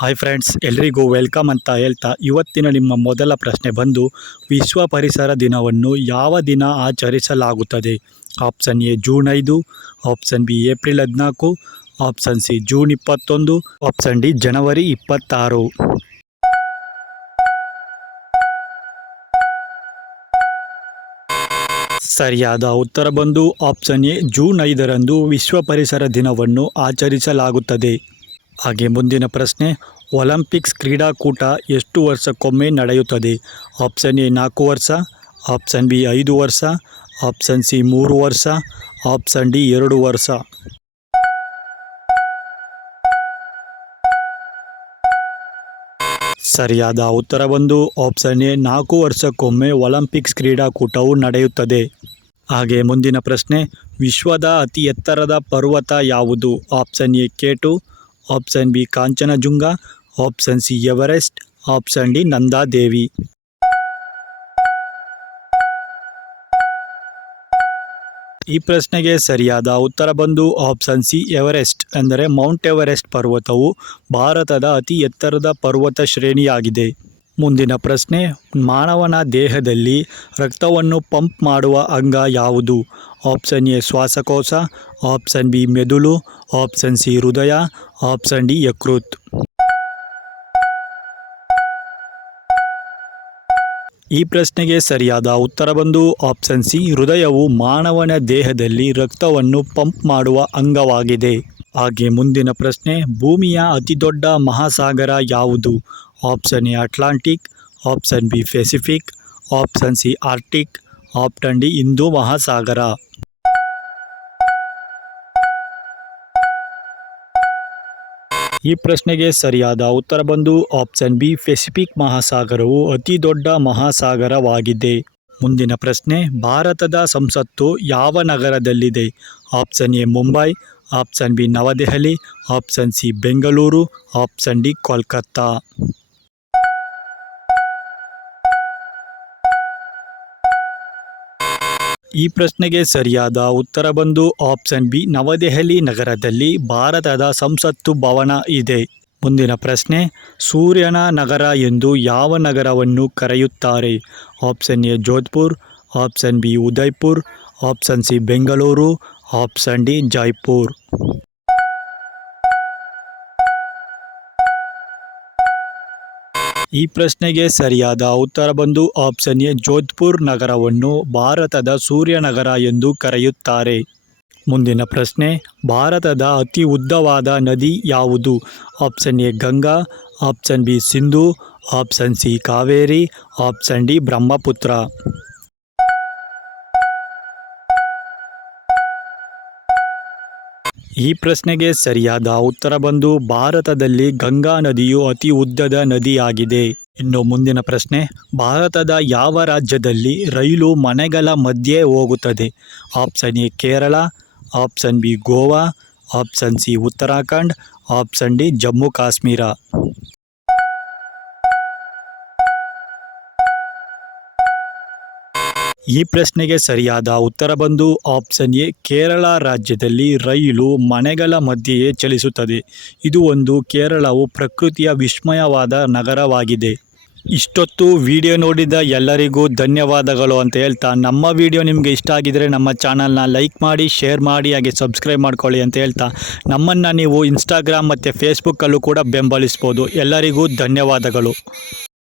Hi friends, ಎಲ್ರಿಗೂ welcome ಅಂತ ಹೇಳ್ತಾ ಇವತ್ತಿನ ನಿಮ್ಮ ಮೊದಲ ಪ್ರಶ್ನೆ ಬಂದು ವಿಶ್ವ ಪರಿಸರ ದಿನವನ್ನು ಯಾವ ದಿನ ಆಚರಿಸಲಾಗುತ್ತದೆ? Option A June 5, option B April 14, option C June 21, option D ಜನವರಿ 26. ಸರಿಯಾದ ಉತ್ತರ ಬಂದು ಆಪ್ಷನ್ ಎ ಜೂನ್ 5ರಂದು ವಿಶ್ವ ಪರಿಸರ ದಿನವನ್ನು ಆಚರಿಸಲಾಗುತ್ತದೆ. ಹಾಗೆ ಮುಂದಿನ ಪ್ರಶ್ನೆ, ಒಲಿಂಪಿಕ್ಸ್ ಕ್ರೀಡಾಕೂಟ ಎಷ್ಟು ವರ್ಷಕ್ಕೊಮ್ಮೆ ನಡೆಯುತ್ತದೆ? ಆಪ್ಷನ್ ಎ 4 ವರ್ಷ, ಆಪ್ಷನ್ ಬಿ 5 ವರ್ಷ, ಆಪ್ಷನ್ ಸಿ 3 ವರ್ಷ, ಆಪ್ಷನ್ ಡಿ 2 ವರ್ಷ. ಸರಿಯಾದ ಉತ್ತರ ಬಂದು ಆಪ್ಷನ್ ಎ 4 ವರ್ಷಕ್ಕೊಮ್ಮೆ ಒಲಿಂಪಿಕ್ಸ್ ಕ್ರೀಡಾಕೂಟವು ನಡೆಯುತ್ತದೆ. ಹಾಗೆ ಮುಂದಿನ ಪ್ರಶ್ನೆ, ವಿಶ್ವದ ಅತಿ ಎತ್ತರದ ಪರ್ವತ ಯಾವುದು? Option A K2, option B Kanchenjunga, option C Everest, option D Nanda Devi. ಈ ಪ್ರಶ್ನೆಗೆ ಸರಿಯಾದ ಉತ್ತರ ಬಂದು ಆಪ್ಷನ್ ಸಿ ಎವರೆಸ್ಟ್. ಅಂದರೆ ಮೌಂಟ್ ಎವರೆಸ್ಟ್ ಪರ್ವತವು ಭಾರತದ ಅತಿ ಎತ್ತರದ ಪರ್ವತ ಶ್ರೇಣಿಯಾಗಿದೆ. ಮುಂದಿನ ಪ್ರಶ್ನೆ, ಮಾನವನ ದೇಹದಲ್ಲಿ ರಕ್ತವನ್ನು ಪಂಪ್ ಮಾಡುವ ಅಂಗ ಯಾವುದು? ಆಪ್ಷನ್ ಎ ಶ್ವಾಸಕೋಶ, ಆಪ್ಷನ್ ಬಿ ಮೆದುಳು, ಆಪ್ಷನ್ ಸಿ ಹೃದಯ, ಆಪ್ಷನ್ ಡಿ ಯಕೃತ್. ಈ ಪ್ರಶ್ನೆಗೆ ಸರಿಯಾದ ಉತ್ತರ ಬಂದು ಆಪ್ಷನ್ ಸಿ ಹೃದಯವು ಮಾನವನ ದೇಹದಲ್ಲಿ ರಕ್ತವನ್ನು ಪಂಪ್ ಮಾಡುವ ಅಂಗವಾಗಿದೆ. ಹಾಗೆ ಮುಂದಿನ ಪ್ರಶ್ನೆ, ಭೂಮಿಯ ಅತಿದೊಡ್ಡ ಮಹಾಸಾಗರ ಯಾವುದು? Option A Atlantic, option B Pacific, option C Arctic, option D ಹಿಂದೂ ಮಹಾಸಾಗರ. ಈ ಪ್ರಶ್ನೆಗೆ ಸರಿಯಾದ ಉತ್ತರ ಬಂದು ಆಪ್ಷನ್ ಬಿ ಪೆಸಿಫಿಕ್ ಮಹಾಸಾಗರವು ಅತಿ ದೊಡ್ಡ ಮಹಾಸಾಗರವಾಗಿದೆ. ಮುಂದಿನ ಪ್ರಶ್ನೆ, ಭಾರತದ ಸಂಸತ್ತು ಯಾವ ನಗರದಲ್ಲಿದೆ? Option A Mumbai, option B New Delhi, option C Bengaluru, option D Kolkata. ಈ ಪ್ರಶ್ನೆಗೆ ಸರಿಯಾದ ಉತ್ತರ ಬಂದು ಆಪ್ಷನ್ ಬಿ ನವದೆಹಲಿ ನಗರದಲ್ಲಿ ಭಾರತದ ಸಂಸತ್ತು ಭವನ ಇದೆ. ಮುಂದಿನ ಪ್ರಶ್ನೆ, ಸೂರ್ಯನ ನಗರ ಎಂದು ಯಾವ ನಗರವನ್ನು ಕರೆಯುತ್ತಾರೆ? Option A Jodhpur, option B Udaipur, option C Bengaluru, option D Jaipur. ಈ ಪ್ರಶ್ನೆಗೆ ಸರಿಯಾದ ಉತ್ತರ ಬಂದು ಆಪ್ಷನ್ ಎ ಜೋಧ್ಪುರ್ ನಗರವನ್ನು ಭಾರತದ ಸೂರ್ಯ ನಗರ ಎಂದು ಕರೆಯುತ್ತಾರೆ. ಮುಂದಿನ ಪ್ರಶ್ನೆ, ಭಾರತದ ಅತಿ ಉದ್ದವಾದ ನದಿ ಯಾವುದು? Option A Ganga, option B Sindhu, option C Kaveri, option D Brahmaputra. ಈ ಪ್ರಶ್ನೆಗೆ ಸರಿಯಾದ ಉತ್ತರ ಬಂದು ಭಾರತದಲ್ಲಿ ಗಂಗಾ ನದಿಯು ಅತಿ ಉದ್ದದ ನದಿಯಾಗಿದೆ. ಇನ್ನು ಮುಂದಿನ ಪ್ರಶ್ನೆ, ಭಾರತದ ಯಾವ ರಾಜ್ಯದಲ್ಲಿ ರೈಲು ಮನೆಗಳ ಮಧ್ಯೆ ಹೋಗುತ್ತದೆ? Option A Kerala, option B Goa, option C Uttarakhand, option D Jammu Kashmir. ಈ ಪ್ರಶ್ನೆಗೆ ಸರಿಯಾದ ಉತ್ತರ ಬಂದು ಆಪ್ಷನ್ ಎ ಕೇರಳ ರಾಜ್ಯದಲ್ಲಿ ರೈಲು ಮನೆಗಳ ಮಧ್ಯೆಯೇ ಚಲಿಸುತ್ತದೆ. ಇದು ಒಂದು ಕೇರಳವು ಪ್ರಕೃತಿಯ ವಿಸ್ಮಯವಾದ ನಗರವಾಗಿದೆ. ಇಷ್ಟೊತ್ತು ವಿಡಿಯೋ ನೋಡಿದ ಎಲ್ಲರಿಗೂ ಧನ್ಯವಾದಗಳು ಅಂತ ಹೇಳ್ತಾ, ನಮ್ಮ ವಿಡಿಯೋ ನಿಮಗೆ ಇಷ್ಟ ಆಗಿದರೆ ನಮ್ಮ ಚಾನಲ್ನ ಲೈಕ್ ಮಾಡಿ, ಶೇರ್ ಮಾಡಿ, ಹಾಗೆ ಸಬ್ಸ್ಕ್ರೈಬ್ ಮಾಡ್ಕೊಳ್ಳಿ ಅಂತ ಹೇಳ್ತಾ, ನಮ್ಮನ್ನು ನೀವು ಇನ್ಸ್ಟಾಗ್ರಾಮ್ ಮತ್ತು ಫೇಸ್ಬುಕ್ಕಲ್ಲೂ ಕೂಡ ಬೆಂಬಲಿಸ್ಬೋದು. ಎಲ್ಲರಿಗೂ ಧನ್ಯವಾದಗಳು.